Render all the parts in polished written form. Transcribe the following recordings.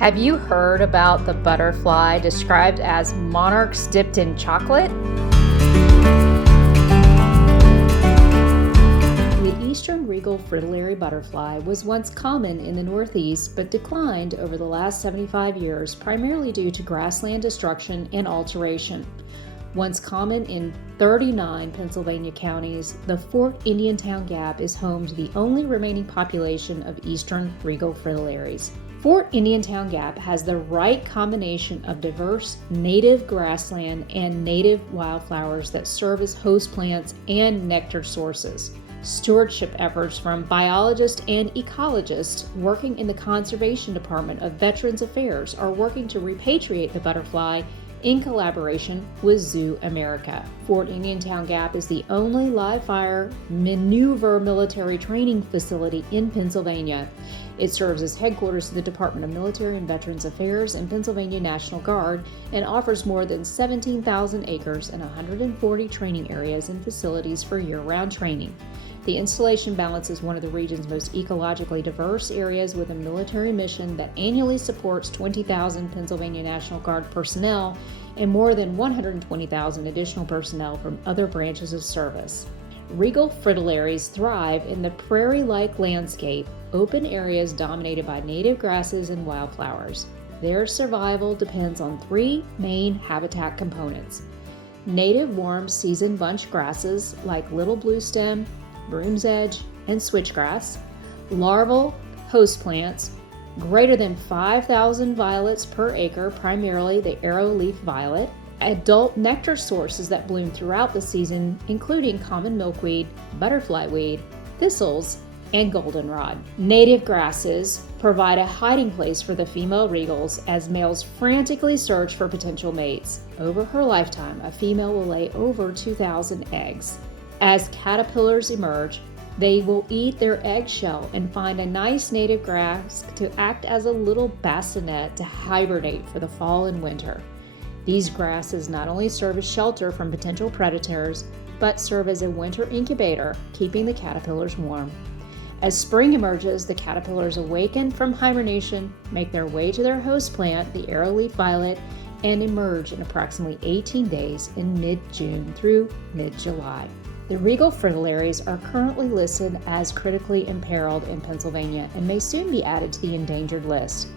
Have you heard about the butterfly described as monarchs dipped in chocolate? The eastern Regal Fritillary Butterfly was once common in the Northeast but declined over the last 75 years primarily due to grassland destruction and alteration. Once common in 39 Pennsylvania counties, the Fort Indiantown Gap is home to the only remaining population of eastern Regal Fritillaries. Fort Indiantown Gap has the right combination of diverse native grassland and native wildflowers that serve as host plants and nectar sources. Stewardship efforts from biologists and ecologists working in the Conservation Department of Veterans Affairs are working to repatriate the butterfly in collaboration with Zoo America. Fort Indiantown Gap is the only live-fire maneuver military training facility in Pennsylvania. It serves as headquarters to the Department of Military and Veterans Affairs and Pennsylvania National Guard and offers more than 17,000 acres and 140 training areas and facilities for year-round training. The installation balances one of the region's most ecologically diverse areas with a military mission that annually supports 20,000 Pennsylvania National Guard personnel and more than 120,000 additional personnel from other branches of service. Regal fritillaries thrive in the prairie-like landscape, open areas dominated by native grasses and wildflowers. Their survival depends on three main habitat components: native warm season bunch grasses like little bluestem, broom's edge, and switchgrass, larval host plants, greater than 5,000 violets per acre, primarily the arrowleaf violet, adult nectar sources that bloom throughout the season, including common milkweed, butterfly weed, thistles, and goldenrod. Native grasses provide a hiding place for the female regals as males frantically search for potential mates. Over her lifetime, a female will lay over 2,000 eggs. As caterpillars emerge, they will eat their eggshell and find a nice native grass to act as a little bassinet to hibernate for the fall and winter. These grasses not only serve as shelter from potential predators, but serve as a winter incubator, keeping the caterpillars warm. As spring emerges, the caterpillars awaken from hibernation, make their way to their host plant, the arrowleaf violet, and emerge in approximately 18 days in mid-June through mid-July. The Regal fritillaries are currently listed as critically imperiled in Pennsylvania and may soon be added to the endangered list.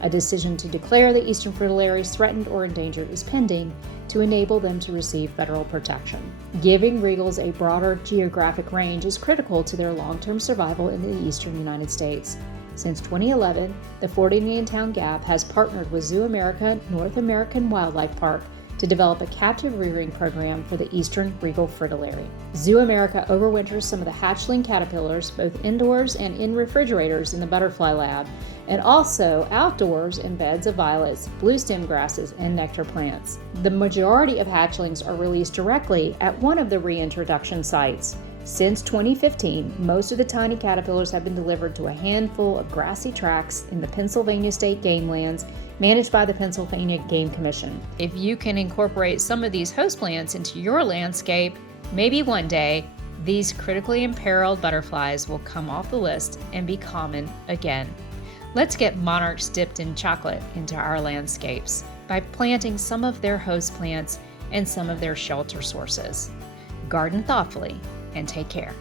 A decision to declare the eastern fritillaries threatened or endangered is pending to enable them to receive federal protection. Giving regals a broader geographic range is critical to their long-term survival in the eastern United States. Since 2011, the Fort Indiantown Gap has partnered with Zoo America North American Wildlife Park to develop a captive rearing program for the eastern Regal Fritillary. Zoo America overwinters some of the hatchling caterpillars both indoors and in refrigerators in the butterfly lab, and also outdoors in beds of violets, bluestem grasses, and nectar plants. The majority of hatchlings are released directly at one of the reintroduction sites. Since 2015, most of the tiny caterpillars have been delivered to a handful of grassy tracts in the Pennsylvania State Game Lands managed by the Pennsylvania Game Commission. If you can incorporate some of these host plants into your landscape, maybe one day these critically imperiled butterflies will come off the list and be common again. Let's get monarchs dipped in chocolate into our landscapes by planting some of their host plants and some of their shelter sources. Garden thoughtfully and take care.